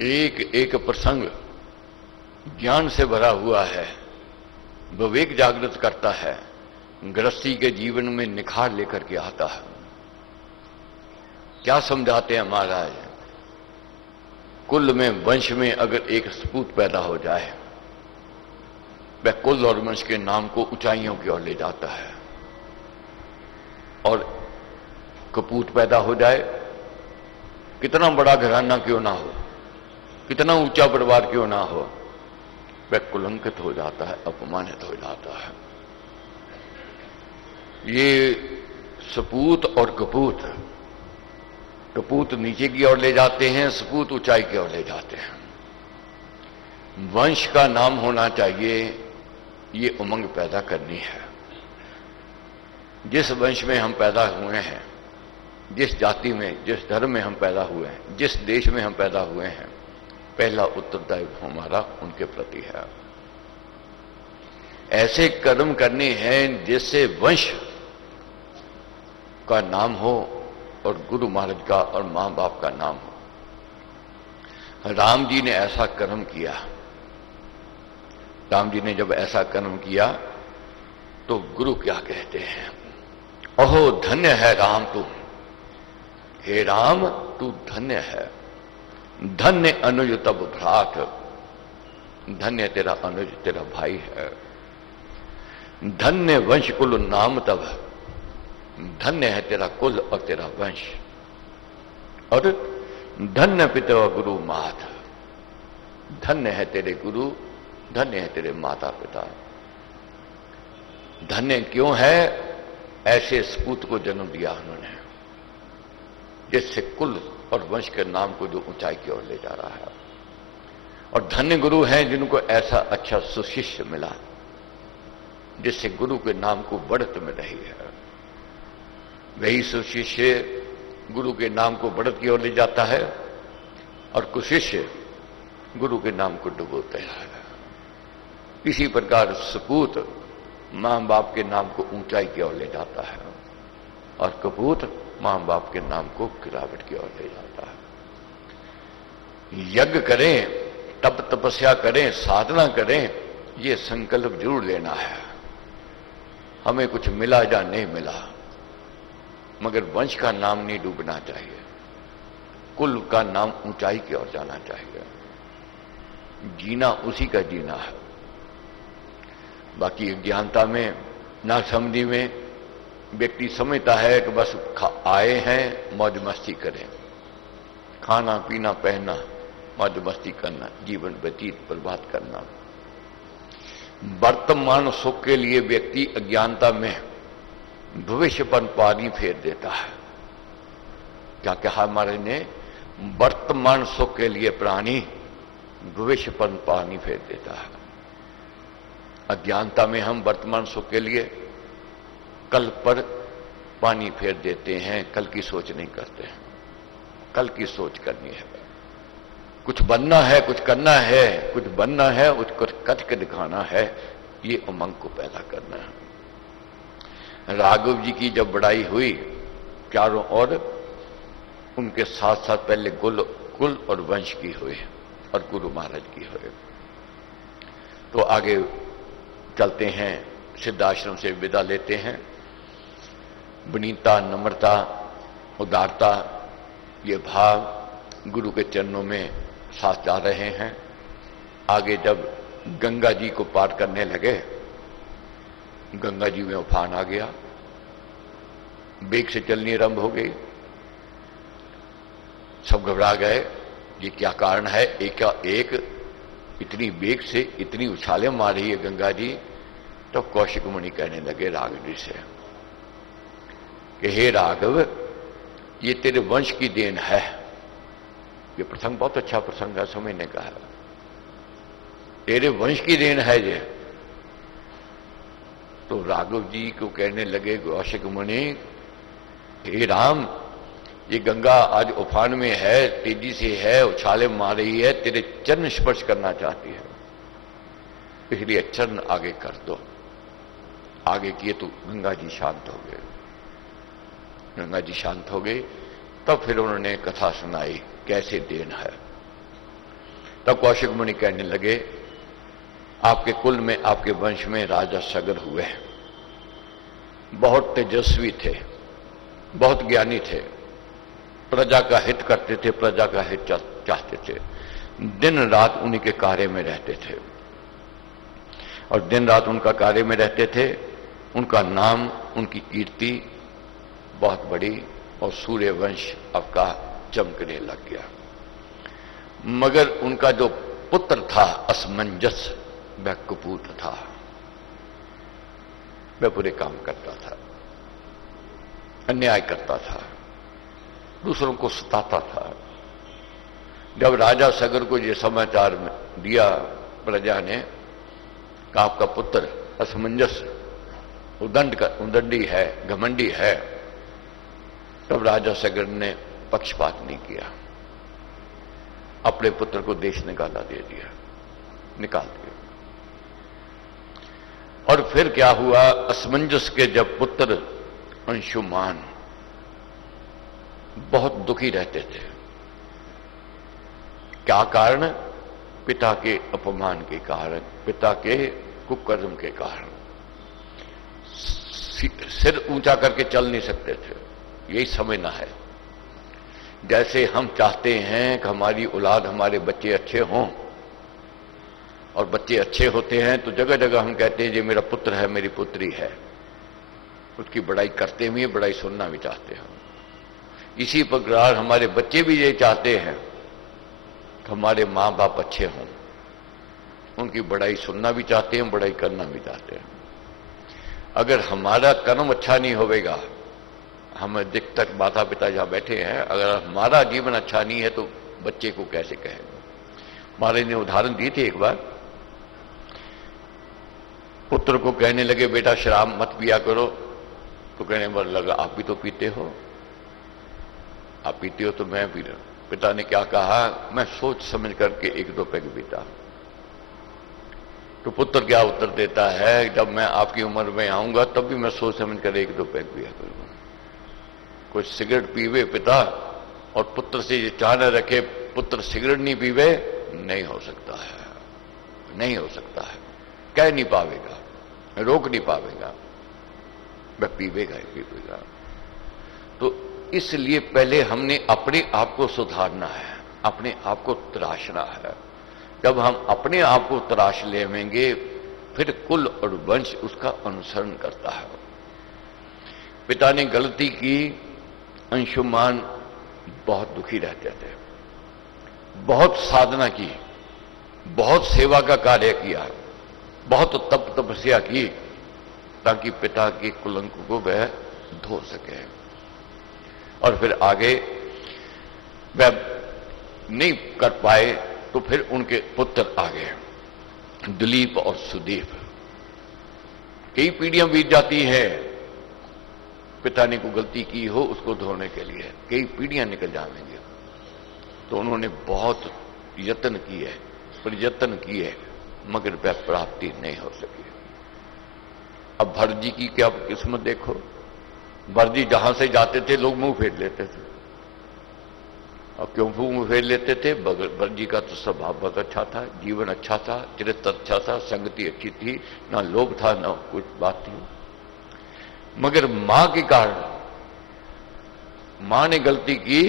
एक एक प्रसंग ज्ञान से भरा हुआ है, विवेक जागृत करता है, गृहस्थी के जीवन में निखार लेकर के आता है। क्या समझाते हैं महाराज? कुल में, वंश में अगर एक सपूत पैदा हो जाए, वह कुल और वंश के नाम को ऊंचाइयों की ओर ले जाता है। और कपूत पैदा हो जाए, कितना बड़ा घराना क्यों ना हो, कितना ऊंचा परिवार क्यों ना हो, वह कुलंकित हो जाता है, अपमानित हो जाता है। ये सपूत और कपूत, कपूत नीचे की ओर ले जाते हैं, सपूत ऊंचाई की ओर ले जाते हैं। वंश का नाम होना चाहिए, ये उमंग पैदा करनी है। जिस वंश में हम पैदा हुए हैं, जिस जाति में, जिस धर्म में हम पैदा हुए हैं, जिस देश में हम पैदा हुए हैं, पहला उत्तरदायित्व हमारा उनके प्रति है। ऐसे कर्म करने हैं जिससे वंश का नाम हो और गुरु महाराज का और मां बाप का नाम हो। राम जी ने ऐसा कर्म किया। राम जी ने जब ऐसा कर्म किया तो गुरु क्या कहते हैं? अहो धन्य है राम तू, हे राम तू धन्य है। धन्य अनुज तब भ्रात, धन्य तेरा अनुज, तेरा भाई है। धन्य वंश कुल नाम तब, धन्य है तेरा कुल और तेरा वंश। और धन्य पिता गुरु मात, धन्य है तेरे गुरु, धन्य है तेरे माता पिता। धन्य क्यों है? ऐसे सपूत को जन्म दिया उन्होंने, जिससे कुल और वंश के नाम को जो ऊंचाई की ओर ले जा रहा है। और धन्य गुरु हैं जिनको ऐसा अच्छा सुशिष्य मिला, जिससे गुरु के नाम को बढ़त मिल रही है। वही सुशिष्य गुरु के नाम को बढ़त की ओर ले जाता है, और कुशिष्य गुरु के नाम को डुबोते हैं। इसी प्रकार सपूत मां बाप के नाम को ऊंचाई की ओर ले जाता है, और कपूत मां बाप के नाम को गिरावट की ओर ले जाता है। यज्ञ करें, तप तपस्या करें, साधना करें, ये संकल्प जरूर लेना है, हमें कुछ मिला या नहीं मिला, मगर वंश का नाम नहीं डूबना चाहिए, कुल का नाम ऊंचाई की ओर जाना चाहिए। जीना उसी का जीना है। बाकी अज्ञानता में, नासमझी में व्यक्ति समझता है कि बस आए हैं मौज मस्ती करें, खाना पीना पहनना, मौज मस्ती करना, जीवन व्यतीत बर्बाद करना। वर्तमान सुख के लिए व्यक्ति अज्ञानता में भविष्य पर पानी फेर देता है। क्या कहा हमारे ने? वर्तमान सुख के लिए प्राणी भविष्य पर पानी फेर देता है। अज्ञानता में हम वर्तमान सुख के लिए कल पर पानी फेर देते हैं, कल की सोच नहीं करते हैं। कल की सोच करनी है, कुछ बनना है, कुछ करना है, कुछ बनना है, कुछ करके दिखाना है, ये उमंग को पैदा करना है। राघव जी की जब बड़ाई हुई चारों ओर, उनके साथ साथ पहले कुल और वंश की हुई और गुरु महाराज की हुई। तो आगे चलते हैं, सिद्धाश्रम से विदा लेते हैं। विनीता, नम्रता, उदारता, ये भाव गुरु के चरणों में साथ जा रहे हैं। आगे जब गंगा जी को पार करने लगे, गंगा जी में उफान आ गया, बेग से चलनी आरंभ हो गई। सब घबरा गए, ये क्या कारण है? एक इतनी बेग से इतनी उछालें मार रही है गंगा जी। तो कौशिक मुनि कहने लगे राघव जी से कि हे राघव, ये तेरे वंश की देन है। ये प्रसंग बहुत अच्छा प्रसंग है, समझने का है। तेरे वंश की देन है ये। तो राघव जी को कहने लगे कौशिक मुनि, हे राम, ये गंगा आज उफान में है, तेजी से है, उछाले मार रही है, तेरे चरण स्पर्श करना चाहती है, इसलिए चरण आगे कर दो। आगे किए तो गंगा जी शांत हो गए। गंगा जी शांत हो गई। तब फिर उन्होंने कथा सुनाई कैसे देन है। तब कौशिक मुनि कहने लगे, आपके कुल में, आपके वंश में राजा सगर हुए हैं, बहुत तेजस्वी थे, बहुत ज्ञानी थे, प्रजा का हित करते थे, प्रजा का हित चाहते थे, दिन रात उन्हीं के कार्य में रहते थे और दिन रात उनका कार्य में रहते थे। उनका नाम, उनकी कीर्ति बहुत बड़ी और सूर्य वंश आपका चमकने लग गया। मगर उनका जो पुत्र था असमंजस, वह कुपूत था, वह बुरे काम करता था, अन्याय करता था, दूसरों को सताता था। जब राजा सगर को यह समाचार दिया प्रजा ने कि आपका पुत्र असमंजस, उदंडी है, घमंडी है, तब राजा सगर ने पक्षपात नहीं किया, अपने पुत्र को देश निकाल दिया। और फिर क्या हुआ, असमंजस के जब पुत्र अंशुमान बहुत दुखी रहते थे। क्या कारण? पिता के अपमान के कारण, पिता के कुकर्म के कारण। सिर ऊंचा करके चल नहीं सकते थे, यही समझना है। जैसे हम चाहते हैं कि हमारी औलाद, हमारे बच्चे अच्छे हों, और बच्चे अच्छे होते हैं तो जगह जगह हम कहते हैं ये मेरा पुत्र है, मेरी पुत्री है, उसकी बड़ाई करते हुए बड़ाई सुनना भी चाहते हैं। इसी प्रकार हमारे बच्चे भी ये चाहते हैं कि हमारे माँ बाप अच्छे हों, उनकी बड़ाई सुनना भी चाहते हैं, बड़ाई करना भी चाहते हैं। अगर हमारा कर्म अच्छा नहीं होगा, हम अधिक तक माता पिता जहां बैठे हैं, अगर हमारा जीवन अच्छा नहीं है तो बच्चे को कैसे कहेंगे? महाराज ने उदाहरण दी थी। एक बार पुत्र को कहने लगे, बेटा शराब मत पिया करो, तो कहने पर लगा, आप भी तो पीते हो, आप पीते हो तो मैं पी रहा हूं। पिता ने क्या कहा, मैं सोच समझ करके एक दो पैग पीता। तो पुत्र क्या उत्तर देता है, जब मैं आपकी उम्र में आऊंगा तब भी मैं सोच समझ कर एक दो पैग पिया करूंगा। कोई सिगरेट पीवे पिता और पुत्र से ये चाह न रखे पुत्र सिगरेट नहीं पीवे, नहीं हो सकता है, नहीं हो सकता है, कह नहीं पावेगा, रोक नहीं पावेगा, वह पीवेगा ही पीवेगा। तो इसलिए पहले हमने अपने आप को सुधारना है, अपने आप को तराशना है। जब हम अपने आप को तराश लेंगे, फिर कुल और वंश उसका अनुसरण करता है। पिता ने गलती की, अंशुमान बहुत दुखी रहते थे, बहुत साधना की, बहुत सेवा का कार्य किया, बहुत तप तपस्या की, ताकि पिता के कुलंक को वह धो सके। और फिर आगे वह नहीं कर पाए तो फिर उनके पुत्र आ गए, दिलीप और सुदीप। कई पीढ़ियां बीत जाती हैं, पिता ने कोई गलती की हो उसको धोने के लिए कई पीढ़ियां निकल जाएंगे। तो उन्होंने बहुत यत्न किए, प्रयत्न किए, मगर वह प्राप्ति नहीं हो सकी। अब भरत जी की क्या किस्मत देखो, भरत जी जहां से जाते थे लोग मुंह फेर लेते थे। और क्यों मुंह फेर लेते थे? भरत जी का तो स्वभाव बहुत अच्छा था, जीवन अच्छा था, चरित्र अच्छा था, संगति अच्छी थी, ना लोभ था ना कुछ बात थी। मगर मां के कारण, मां ने गलती की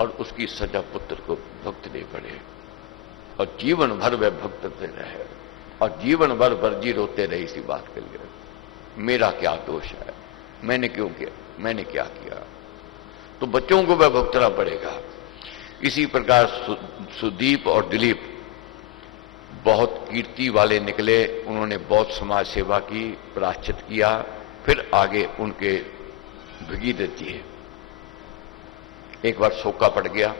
और उसकी सजा पुत्र को भुगतने पड़े, और जीवन भर वह भुगतते रहे, और जीवन भर भरजी रोते रहे इसी बात के लिए, मेरा क्या दोष है, मैंने क्यों किया, मैंने क्या किया। तो बच्चों को वह भुगतना पड़ेगा। इसी प्रकार सुदीप और दिलीप बहुत कीर्ति वाले निकले, उन्होंने बहुत समाज सेवा की, प्रायश्चित किया। फिर आगे उनके भगीरथ जी, एक बार सूखा पड़ गया,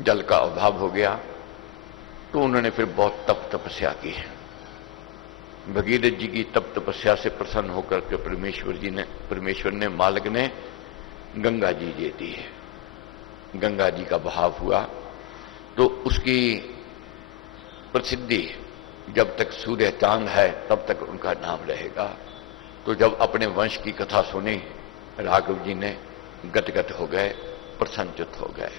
जल का अभाव हो गया, तो उन्होंने फिर बहुत तप तपस्या की। भगीरथ जी की तप तपस्या से प्रसन्न होकर के परमेश्वर ने मालिक ने गंगा जी दे दी है। गंगा जी का बहाव हुआ तो उसकी प्रसिद्धि जब तक सूर्य चांद है तब तक उनका नाम रहेगा। तो जब अपने वंश की कथा सुनी, राघव जी ने गदगद हो गए, प्रसन्नचित हो गए।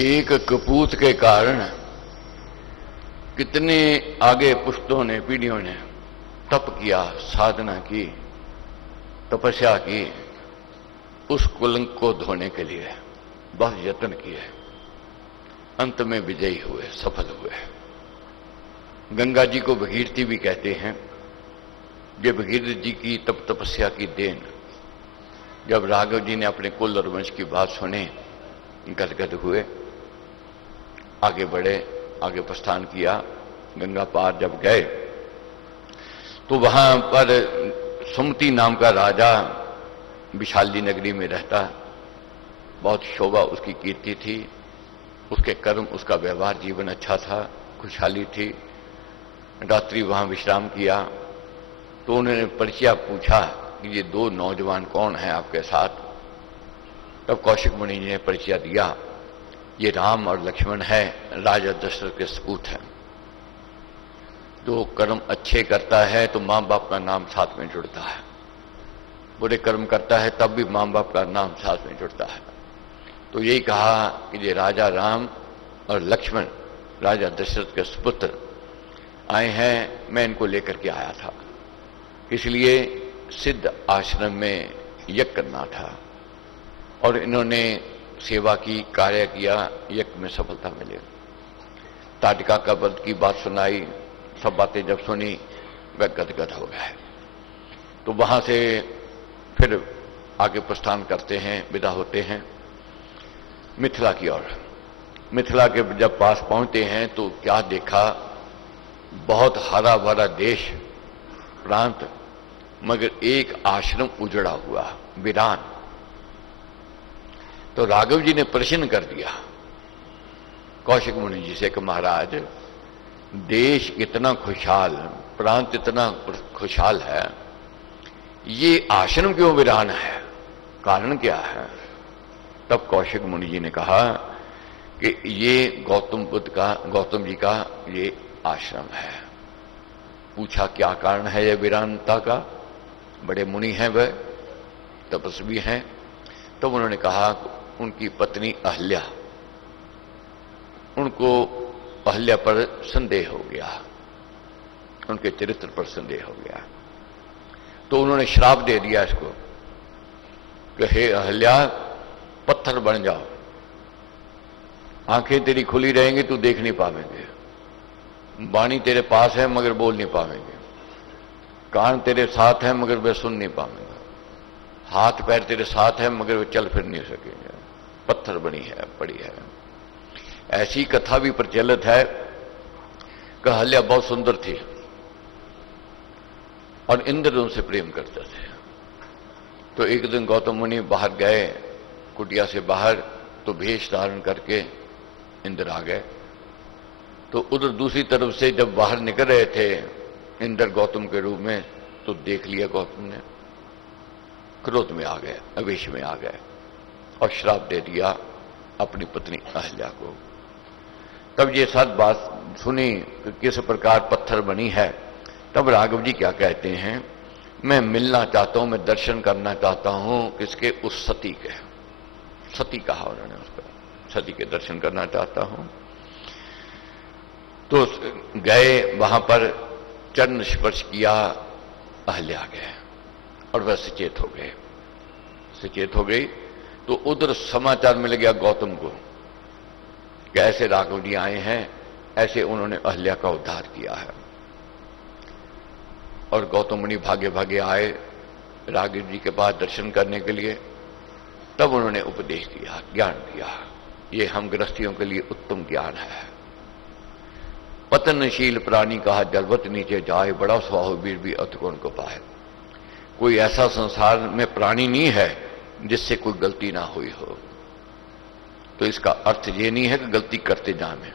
एक कपूत के कारण कितने आगे पुश्तों ने, पीढ़ियों ने तप किया, साधना की, तपस्या की, उस कुलंक को धोने के लिए बहुत यत्न किए, अंत में विजयी हुए, सफल हुए। गंगा जी को भगीरथी भी कहते हैं। ये भगीरथ जी की तप तपस्या की देन। जब राघव जी ने अपने कुल और वंश की बात सुनी, गदगद हुए, आगे बढ़े, आगे प्रस्थान किया। गंगा पार जब गए तो वहां पर सुमति नाम का राजा विशाली नगरी में रहता। बहुत शोभा उसकी कीर्ति थी, उसके कर्म, उसका व्यवहार जीवन अच्छा था, खुशहाली थी। रात्रि वहां विश्राम किया तो उन्होंने परिचय पूछा कि ये दो नौजवान कौन हैं आपके साथ। तब कौशिक मुनि जी ने परिचय दिया, ये राम और लक्ष्मण है, राजा दशरथ के सपूत हैं। जो कर्म अच्छे करता है तो मां बाप का नाम साथ में जुड़ता है, बुरे कर्म करता है तब भी मां बाप का नाम साथ में जुड़ता है। तो यही कहा कि ये राजा राम और लक्ष्मण राजा दशरथ के सुपुत्र आए हैं, मैं इनको लेकर के आया था। इसलिए सिद्ध आश्रम में यज्ञ करना था और इन्होंने सेवा की, कार्य किया, यज्ञ में सफलता मिली। ताटिका का व्रत की बात सुनाई, सब बातें जब सुनी वह गदगद हो गए। तो वहां से फिर आगे प्रस्थान करते हैं, विदा होते हैं मिथिला की ओर। मिथिला के जब पास पहुंचते हैं तो क्या देखा, बहुत हरा भरा देश, प्रांत, मगर एक आश्रम उजड़ा हुआ, वीरान। तो राघव जी ने प्रश्न कर दिया कौशिक मुनि जी से कि महाराज, देश इतना खुशहाल, प्रांत इतना खुशहाल है, ये आश्रम क्यों वीरान है, कारण क्या है? तब कौशिक मुनि जी ने कहा कि ये गौतम जी का ये आश्रम है। पूछा क्या कारण है ये वीरानता का? बड़े मुनि हैं वह, तपस्वी हैं। तब उन्होंने कहा उनकी पत्नी अहल्या, उनको अहल्या पर संदेह हो गया, उनके चरित्र पर संदेह हो गया। तो उन्होंने श्राप दे दिया इसको कि हे अहल्या, पत्थर बन जाओ, आंखें तेरी खुली रहेंगी, तू देख नहीं पावेंगे, वाणी तेरे पास है मगर बोल नहीं पावेंगे, कान तेरे साथ है मगर वे सुन नहीं पावेंगे, हाथ पैर तेरे साथ है मगर वे चल फिर नहीं सकेंगे, पत्थर बनी है, पड़ी है। ऐसी कथा भी प्रचलित है कि अहल्या बहुत सुंदर थी और इंद्र उनसे प्रेम करते थे। तो एक दिन गौतम मुनि बाहर गए, कुटिया से बाहर, तो भेष धारण करके इंद्र आ गए। तो उधर दूसरी तरफ से जब बाहर निकल रहे थे इंद्र गौतम के रूप में, तो देख लिया गौतम ने, क्रोध में आ गए, आवेश में आ गए और श्राप दे दिया अपनी पत्नी अहल्या को। तब ये सब बात सुनी कि किस प्रकार पत्थर बनी है। तब राघव जी क्या कहते हैं, मैं मिलना चाहता हूं, मैं दर्शन करना चाहता हूं किसके? उस सती के। सती कहा उन्होंने उसको, सती के दर्शन करना चाहता हूं। तो गए, वहां पर चरण स्पर्श किया, अहल्या गए और वह सचेत हो गए। सचेत हो गई तो उधर समाचार मिल गया गौतम को कि ऐसे राघव जी आए हैं, ऐसे उन्होंने अहल्या का उद्धार किया है। और गौतम मुनि भागे भागे आए राघव जी के पास दर्शन करने के लिए। तब उन्होंने उपदेश दिया, ज्ञान दिया। ये हम गृहस्थियों के लिए उत्तम ज्ञान है। पतनशील प्राणी कहा जलवत नीचे जाए, बड़ा स्वाहो वीर भी अत गुण को पाए। कोई ऐसा संसार में प्राणी नहीं है जिससे कोई गलती ना हुई हो। तो इसका अर्थ ये नहीं है कि गलती करते जाएं,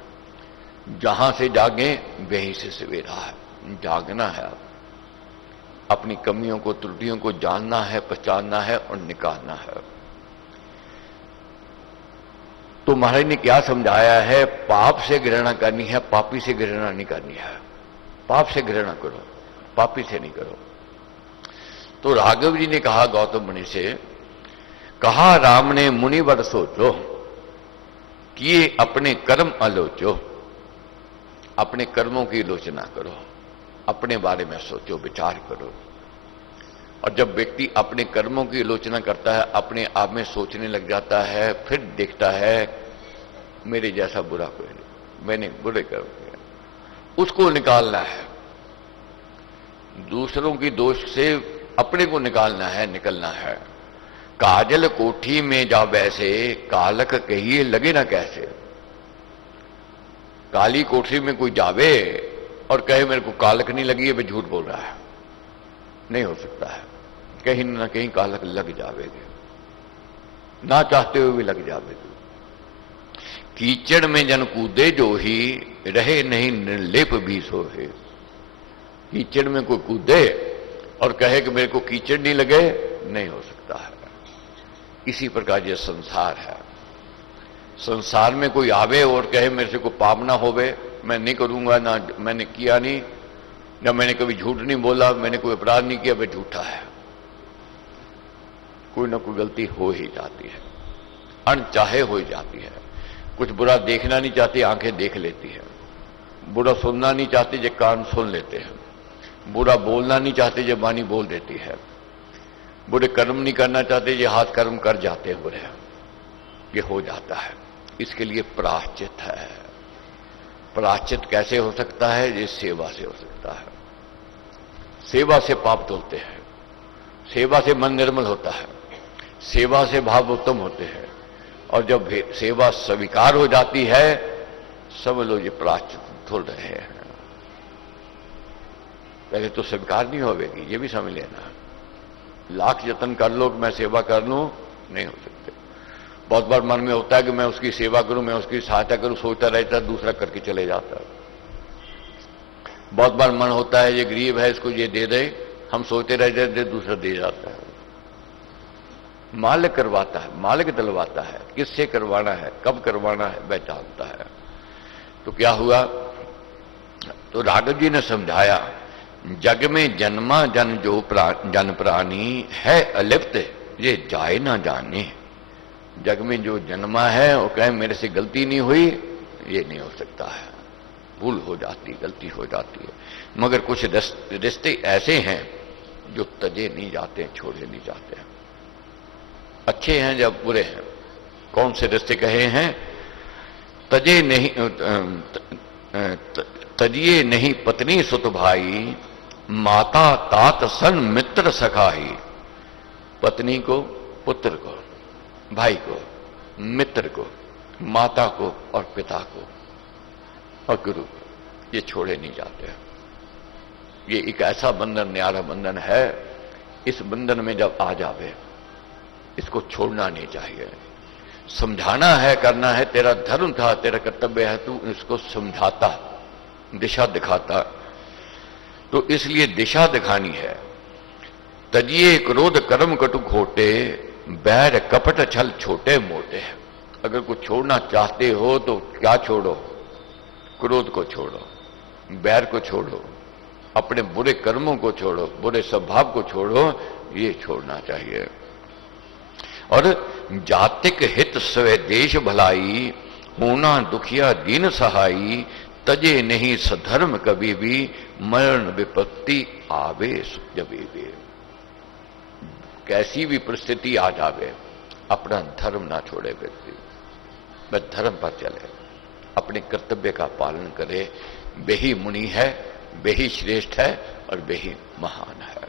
जहां से जागे वहीं से सवेरा है। जागना है, आप अपनी कमियों को, त्रुटियों को जानना है, पहचानना है और निकालना है। तो महाराज ने क्या समझाया है, पाप से घृणा करनी है, पापी से घृणा नहीं करनी है। पाप से घृणा करो, पापी से नहीं करो। तो राघव जी ने कहा गौतम मुनि से, कहा राम ने मुनिवर सोचो, किए अपने कर्म आलोचो, अपने कर्मों की आलोचना करो, अपने बारे में सोचो, विचार करो। और जब व्यक्ति अपने कर्मों की आलोचना करता है, अपने आप में सोचने लग जाता है, फिर देखता है मेरे जैसा बुरा कोई नहीं, मैंने बुरे कर्म किए, उसको निकालना है। दूसरों की दोष से अपने को निकालना है, निकलना है। काजल कोठी में जा बैसे, कालक कहिए लगे ना कैसे। काली कोठरी में कोई जावे और कहे मेरे को कालक नहीं लगी है, मैं झूठ बोल रहा है, नहीं हो सकता है। कहीं ना कहीं कालक लग जावेगी, ना चाहते हुए भी लग जावेगी। कीचड़ में जन कूदे जो ही, रहे नहीं निर्लेप भी सोहे। कीचड़ में कोई कूदे और कहे कि मेरे को कीचड़ नहीं लगे, नहीं हो सकता है। इसी प्रकार ये संसार है। संसार में कोई आवे और कहे मेरे से कोई पाप ना होवे, मैं नहीं करूंगा, ना मैंने किया नहीं, ना मैंने कभी झूठ नहीं बोला, मैंने कोई अपराध नहीं किया, मैं झूठा है। कोई ना कोई गलती हो ही जाती है, अनचाहे हो ही जाती है। कुछ बुरा देखना नहीं चाहती, आंखें देख लेती है। बुरा सुनना नहीं चाहती, जो कान सुन लेते हैं। बुरा बोलना नहीं चाहते, जो वाणी बोल देती है। बुरे कर्म नहीं करना चाहते, ये हाथ कर्म कर जाते हैं बुरे, ये हो जाता है। इसके लिए प्रायश्चित है। प्रायश्चित कैसे हो सकता है? ये सेवा से हो सकता है। सेवा से पाप धुलते हैं, सेवा से मन निर्मल होता है, सेवा से भाव उत्तम होते हैं। और जब सेवा स्वीकार हो जाती है, सब लोग ये प्रायश्चित धुल रहे हैं। पहले तो स्वीकार नहीं होगी, ये भी समझ लेना। लाख यत्न कर लो कि मैं सेवा कर लूं, नहीं हो सकते। बहुत बार मन में होता है कि मैं उसकी सेवा करूं, मैं उसकी सहायता करूं, सोचता रहता, दूसरा करके चले जाता। बहुत बार मन होता है ये गरीब है, इसको ये दे दे, हम सोचते रह जाते, दूसरा दे जाता है। मालिक करवाता है, मालिक दिलवाता है। किससे करवाना है, कब करवाना है, वह जानता है। तो क्या हुआ? तो राघव जी ने समझाया, जग में जन्मा जन जो जन प्राणी है अलिप्त, ये जाए ना जाने। जग में जो जन्मा है वो कहे मेरे से गलती नहीं हुई, ये नहीं हो सकता है। भूल हो जाती, गलती हो जाती है। मगर कुछ रिश्ते ऐसे हैं जो तजे नहीं जाते, छोड़े नहीं जाते हैं। अच्छे हैं जब बुरे हैं। कौन से रिश्ते कहे हैं? तजे नहीं, तजिए नहीं पत्नी सुत भाई, माता तात सन मित्र सखाई। पत्नी को, पुत्र को, भाई को, मित्र को, माता को और पिता को और गुरु को, ये छोड़े नहीं जाते हैं। ये एक ऐसा बंधन, न्यारा बंधन है। इस बंधन में जब आ जावे, इसको छोड़ना नहीं चाहिए। समझाना है, करना है, तेरा धर्म था, तेरा कर्तव्य है, तू इसको समझाता, दिशा दिखाता। तो इसलिए दिशा दिखानी है। तजिए क्रोध कर्म कटु खोटे, बैर कपट छल छोटे मोटे। अगर कुछ छोड़ना चाहते हो तो क्या छोड़ो? क्रोध को छोड़ो, बैर को छोड़ो, अपने बुरे कर्मों को छोड़ो, बुरे स्वभाव को छोड़ो, ये छोड़ना चाहिए। और जातिक हित स्वे देश भलाई, होना दुखिया दीन सहाई। तजे नहीं सधर्म कभी भी, मरण विपत्ति आवे जभी भी। कैसी भी परिस्थिति आ जावे, अपना धर्म ना छोड़े व्यक्ति, वह धर्म पर चले, अपने कर्तव्य का पालन करे। वे ही मुनि है, वे ही श्रेष्ठ है और वे ही महान है।